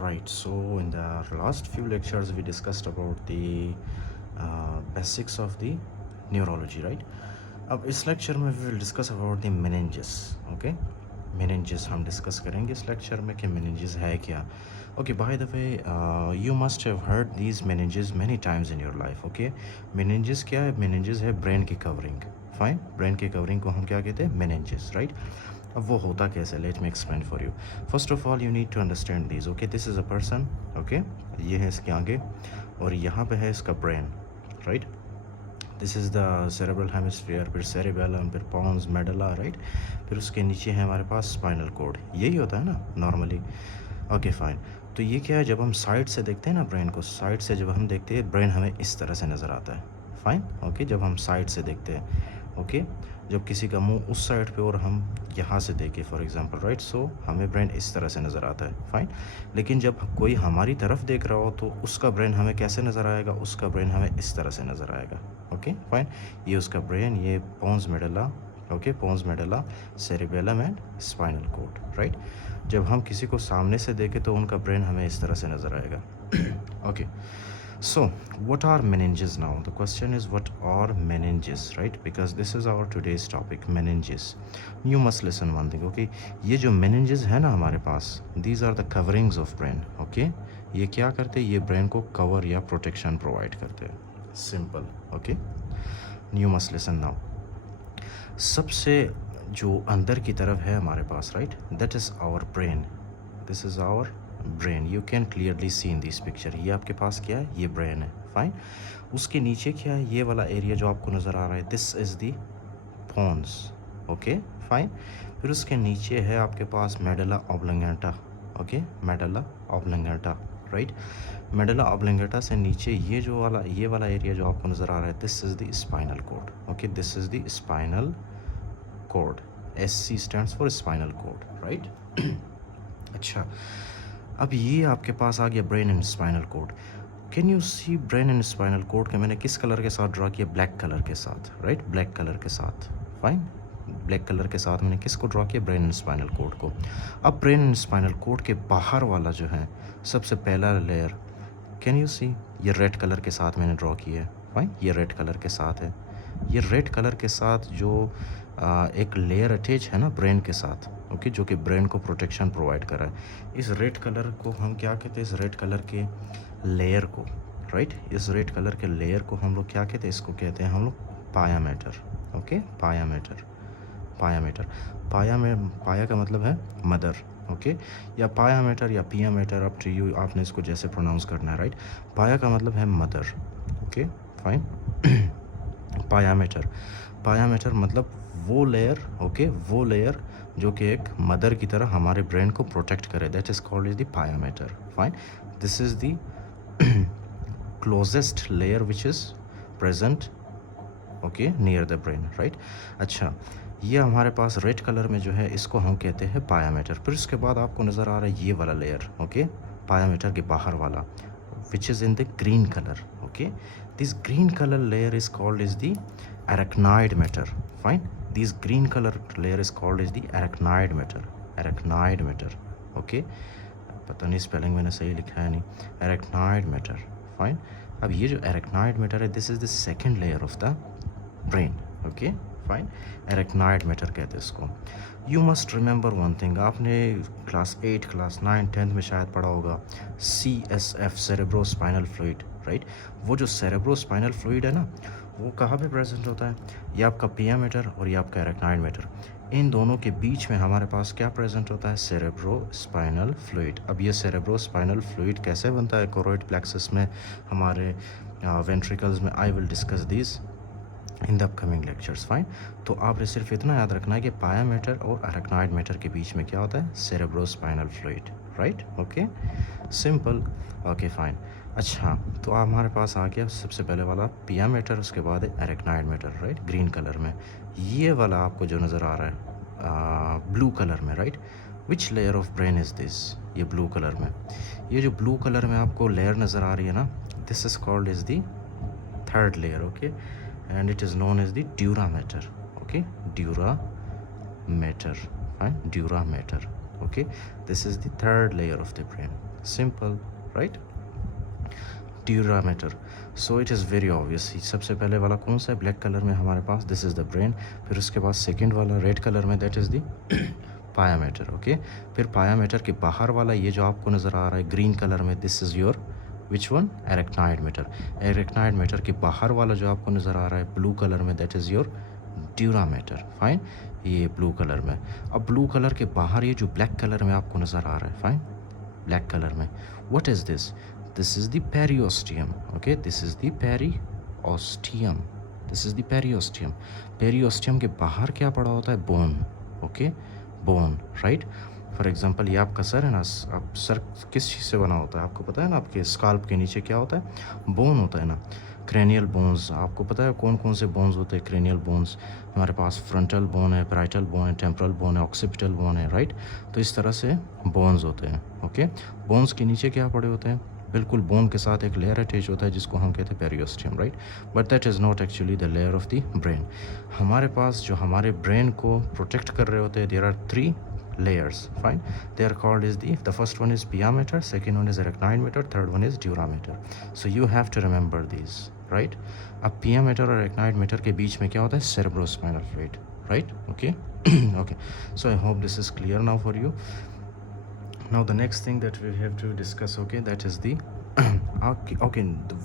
Right, so in the last few lectures we discussed about the basics of the neurology, right? अब इस lecture में we will discuss about the meninges, okay? meninges हम discuss करेंगे इस lecture में कि meninges है क्या. Okay, by the way, you must have heard these meninges many times in your life, okay? meninges क्या है? meninges है brain की covering, fine? brain की covering को हम क्या कहते हैं? meninges, right? अब वो होता कैसे, let me explain for you. First of all you need to understand this, okay? This is a person, okay? ये है इसके आगे और यहाँ पे है इसका brain, right? This is the cerebral hemisphere, फिर सेरेबेलम, फिर पॉन्स, मेडला, राइट? फिर उसके नीचे है हमारे पास स्पाइनल कोड. यही होता है ना नॉर्मली. Okay fine. तो ये क्या है, जब हम साइड से देखते हैं ना ब्रेन को, साइड से जब हम देखते हैं ब्रेन हमें इस तरह से नज़र आता है. Fine, okay? जब हम साइड से देखते हैं, ओके? जब किसी का मुंह उस साइड पे और हम यहाँ से देखें फॉर एग्जांपल, राइट? सो हमें ब्रेन इस तरह से नज़र आता है. फाइन. लेकिन जब कोई हमारी तरफ देख रहा हो तो उसका ब्रेन हमें कैसे नज़र आएगा? उसका ब्रेन हमें इस तरह से नज़र आएगा. Okay fine. ये उसका ब्रेन, ये pons medulla, okay? Pons medulla, cerebellum and spinal cord, right? जब हम किसी को सामने से देखें तो उनका ब्रेन हमें इस तरह से नज़र आएगा. Okay. So, what are meninges now? The question is, what are meninges, right? Because this is our today's topic, meninges. You must listen one thing, okay? ये जो meninges है ना हमारे पास, these are the coverings of brain, okay? ये क्या करते हैं? ये brain को cover या protection provide करते हैं. Simple, okay? You must listen now. सबसे जो अंदर की तरफ है हमारे पास, right? That is our brain. This is our brain. You can clearly see in this picture. ये आपके पास क्या है? ये ब्रेन है. फाइन. उसके नीचे क्या है? ये वाला एरिया जो आपको नज़र आ रहा है, this is the pons, okay? Fine. फिर उसके नीचे है आपके पास medulla oblongata, okay? Medulla oblongata, right? Medulla oblongata से नीचे ये वाला एरिया जो आपको नज़र आ रहा है, this is the spinal cord, okay? This is the spinal cord. SC stands for spinal cord, right? अच्छा, अब ये आपके पास आ गया brain and spinal cord. Can you see brain and spinal cord का मैंने किस कलर के साथ ड्रा किया? ब्लैक कलर के साथ, राइट? ब्लैक कलर के साथ. फाइन. ब्लैक कलर के साथ मैंने किसको ड्रा किया? ब्रेन एंड स्पाइनल कोड को. अब ब्रेन एंड स्पाइनल कोड के बाहर वाला जो है सबसे पहला लेयर, कैन यू सी? ये रेड कलर के साथ मैंने ड्रॉ किया है. फाइन. ये रेड कलर के साथ है. ये रेड कलर के साथ जो एक लेयर अटैच है ना ब्रेन के साथ, ओके? जो कि ब्रेन को प्रोटेक्शन प्रोवाइड कर रहा है. इस रेड कलर को हम क्या कहते हैं? इस रेड कलर के लेयर को, राइट? इस रेड कलर के लेयर को हम लोग क्या कहते हैं? इसको कहते हैं हम लोग पायामेटर, ओके? पायामेटर. पायामेटर. पाया का मतलब है मदर, ओके? या पायामेटर या पियामेटर, अप टू यू, आपने इसको जैसे प्रोनाउंस करना है, राइट? पाया का मतलब है mother, okay? Fine. Pia mater. Pia mater मतलब वो लेयर, ओके? वो लेयर जो कि एक मदर की तरह हमारे ब्रेन को प्रोटेक्ट करे, that is called is the pia mater. Fine. This is the closest layer which is present, okay, near the brain, right? अच्छा, ये हमारे पास रेड कलर में जो है इसको हम कहते हैं पायामेटर. फिर उसके बाद आपको नज़र आ रहा है ये वाला लेयर, ओके? पायामेटर के बाहर वाला, which is in the green color, okay? This green color layer is called as the arachnoid matter. Fine. This green color layer is called as the arachnoid matter. Arachnoid matter, okay? पता नहीं spelling मैंने सही लिखा है नहीं. arachnoid matter. Fine. अब ये जो arachnoid matter है, this is the second layer of the brain, okay? Fine. arachnoid matter कहते हैं इसको. You must remember one thing. आपने क्लास 8, क्लास 9, 10th में शायद पढ़ा होगा CSF, cerebro spinal fluid, right? वो जो सेरेब्रो स्पाइनल फ्लूइड है ना, वो कहाँ पे प्रेजेंट होता है? ये आपका पियामेटर और ये आपका एरेक्नॉइड मेटर. इन दोनों के बीच में हमारे पास क्या प्रेजेंट होता है? Cerebro spinal fluid. अब ये सेरेब्रो स्पाइनल फ्लूइड कैसे बनता है कोरोइड प्लेक्सस में, हमारे वेंट्रिकल्स में? I will discuss this in the upcoming lectures. Fine. तो आपने सिर्फ इतना याद रखना है कि पायामेटर और अरेक्नॉइड मेटर के बीच में क्या होता है? Cerebro spinal fluid, right? Okay, simple. Okay fine. अच्छा, तो हमारे पास आ गया सबसे पहले वाला पियामेटर, उसके बाद arachnoid mater, right? Green colour में. ये वाला आपको जो नज़र आ रहा है ब्लू कलर में, right? Which layer of brain is this? ये ब्लू कलर में, ये जो ब्लू कलर में आपको लेयर नज़र आ रही है ना, this is called is the third layer, okay? And it is known as the dura mater, okay? Dura mater. Fine. Dura mater, okay? This is the third layer of the brain. Simple, right? Durameter. So it is very obvious. सबसे पहले वाला कौन सा है? Black colour में हमारे पास, this is the brain. फिर उसके बाद सेकेंड वाला रेड कलर में, that is the pia mater. Okay, फिर पायामीटर के बाहर वाला ये जो आपको नज़र आ रहा है ग्रीन कलर में, this is your which one? Arachnoid mater. Arachnoid mater के बाहर वाला जो आपको नज़र आ रहा है ब्लू कलर में, that is your dura mater. Fine, ये ब्लू कलर में. अब ब्लू कलर के बाहर ये जो ब्लैक कलर में आपको नज़र आ रहा है, फाइन, ब्लैक कलर में, what is this? This is the periosteum. Okay, this is the periosteum. This is the periosteum. Periosteum के बाहर क्या पड़ा होता है? Bone. Okay, bone, right. For example ये आपका सर है ना, आप सर किस चीज़ से बना होता है आपको पता है ना? आपके स्काल्प के नीचे क्या होता है? बोन होता है ना, क्रेनियल बोन्स. आपको पता है कौन कौन से बोन्स होते हैं? क्रेनियल बोन्स हमारे पास फ्रंटल बोन है, पैराइटल बोन है, टेम्पोरल बोन है, ऑक्सीपिटल बोन है, राइट. तो इस तरह से बोन्स होते हैं. ओके, बोन्स के नीचे क्या पड़े होते हैं? बिल्कुल बोन के साथ एक लेयर अटैच होता है जिसको हम कहते हैं periosteum, right. But that is not actually the layer of the brain. हमारे पास जो हमारे ब्रेन को प्रोटेक्ट कर रहे होते हैं, there are 3 layers. Fine, they are called as the first one is pia meter, second one is arachnoid meter, third one is dura meter. So you have to remember these, right? अब pia meter और arachnoid meter के बीच में क्या होता है? cerebrospinal fluid, right? Okay. Okay, so I hope this is clear now for you. Now the next thing that we have to discuss, okay, that is the okay, the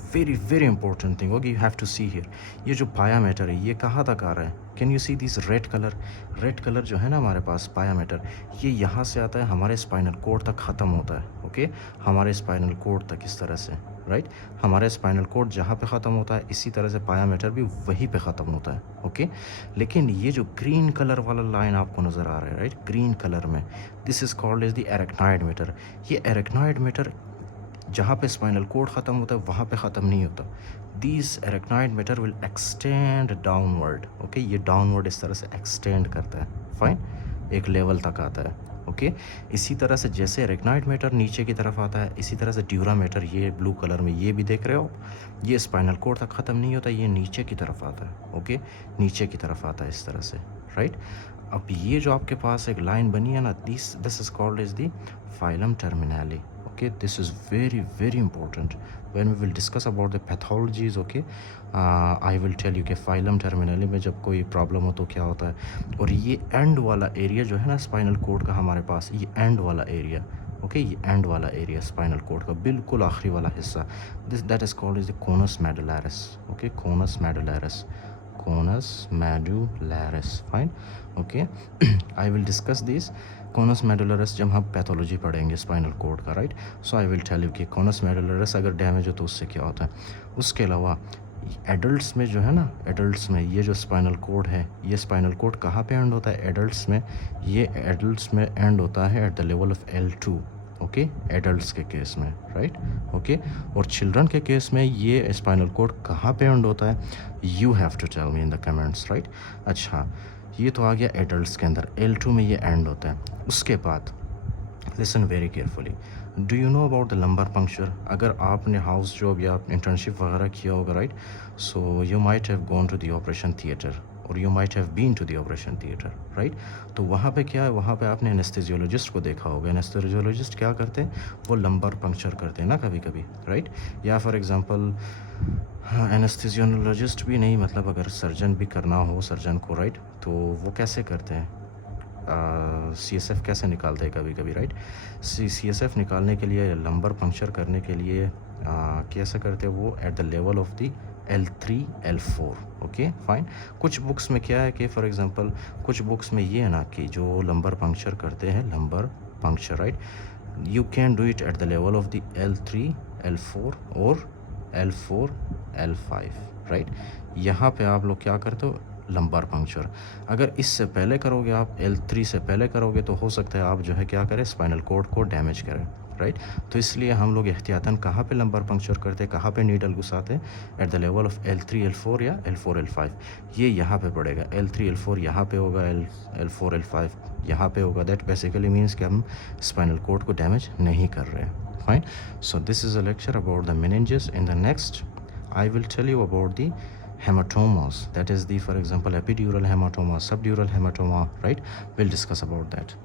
very important thing, okay, you have to see here, ये जो pia mater है ये कहाँ तक आ रहा है? Can you see this red colour? Red colour जो है ना हमारे पास पायामीटर, ये यहाँ से आता है हमारे स्पाइनल कोड तक ख़त्म होता है. ओके, हमारे स्पाइनल कोड तक इस तरह से, राइट. हमारे स्पाइनल कोड जहाँ पे ख़त्म होता है इसी तरह से पायामीटर भी वहीं पे ख़त्म होता है. ओके, लेकिन ये जो ग्रीन कलर वाला लाइन आपको नज़र आ रहा है, राइट, ग्रीन कलर में, this is called as the arachnoid mater. ये एरेक्नाइड मीटर जहाँ पे स्पाइनल कोड ख़त्म होता है वहाँ पे ख़त्म नहीं होता. This arachnoid mater will extend downward. Okay, ये डाउनवर्ड इस तरह से एक्सटेंड करता है. फाइन, एक लेवल तक आता है. ओके, इसी तरह से जैसे एरेक्नाइड मीटर नीचे की तरफ आता है, इसी तरह से ड्यूरामीटर, ये ब्लू कलर में ये भी देख रहे हो, ये स्पाइनल कोड तक ख़त्म नहीं होता, ये नीचे की तरफ आता है. ओके, नीचे की तरफ आता है इस तरह से, राइट. अब ये जो आपके पास एक लाइन बनी है ना, this is called as the filum terminale. Okay, this is very important when we will discuss about the pathologies. Okay, I will tell you कि फाइलम टर्मिनली में जब कोई प्रॉब्लम हो तो क्या होता है. और ये एंड वाला एरिया जो है ना स्पाइनल कोड का हमारे पास, ये एंड वाला एरिया, ओके, ये एंड वाला एरिया स्पाइनल कोड का बिल्कुल आखिरी वाला हिस्सा, that is called is the conus medullaris. Okay, conus medullaris, conus medullaris. Fine, okay. I will discuss these conus medullaris जब हम पैथोलॉजी पढ़ेंगे स्पाइनल कोड का, right. So I will tell you कि conus medullaris अगर damage हो तो उससे क्या होता है. उसके अलावा एडल्ट्स में जो है ना, एडल्ट्स में ये जो स्पाइनल कोड है, ये स्पाइनल कोड कहाँ पे एंड होता है? एडल्ट्स में. ये एडल्ट्स में एंड होता है at the level of L2. Okay, adults के केस में, राइट. ओके, और चिल्ड्रन के केस में ये स्पाइनल कोड कहाँ पे एंड होता है? You have to tell me in the comments, right. अच्छा, ये तो आ गया एडल्ट्स के अंदर, L2 में ये एंड होता है. उसके बाद listen very carefully, do you know about the lumbar puncture? अगर आपने हाउस जॉब या इंटर्नशिप वगैरह किया होगा, right, so you might have gone to the operation theatre और you might have been to the operation theatre, right. तो वहाँ पे क्या है, वहाँ पे आपने एनेस्थेसियोलॉजिस्ट को देखा होगा. एनेस्थेसियोलॉजिस्ट क्या करते हैं? वो लंबर पंक्चर करते हैं ना कभी कभी, राइट. या फॉर एग्जांपल एनेस्थेसियोलॉजिस्ट भी नहीं, मतलब अगर सर्जन भी करना हो सर्जन को, राइट, तो वो कैसे करते हैं? CSF कैसे निकालते हैं कभी कभी, राइट. CSF निकालने के लिए, लंबर पंक्चर करने के लिए कैसे करते हैं वो? Eight the level of the L3 L4. Okay, fine. कुछ बुक्स में क्या है कि फॉर एग्जांपल कुछ बुक्स में ये है ना कि जो लंबर पंक्चर करते हैं, lumbar puncture, right, you can do it at the level of the L3 L4 और L4 L5, राइट. यहाँ पे आप लोग क्या करते हो? Lumbar puncture. अगर इससे पहले करोगे, आप L3 से पहले करोगे, तो हो सकता है आप जो है क्या करें, स्पाइनल कोड को डैमेज करें, राइट. तो इसलिए हम लोग एहतियातन कहाँ पे लंबर पंक्चर करते हैं, कहाँ पे नीडल घुसाते हैं? Eight the level of L3 L4 या L4 L5. ये यहाँ पे पड़ेगा, L3 L4 यहाँ पे होगा, L4 L5 यहाँ पे होगा. दैट बेसिकली मीन्स कि हम स्पाइनल कोड को डैमेज नहीं कर रहे हैं. Fine. So this is a lecture about the meninges. In the next I will tell you about the hematomas, that is the, for example, epidural hematoma, subdural hematoma, right. We'll discuss about that.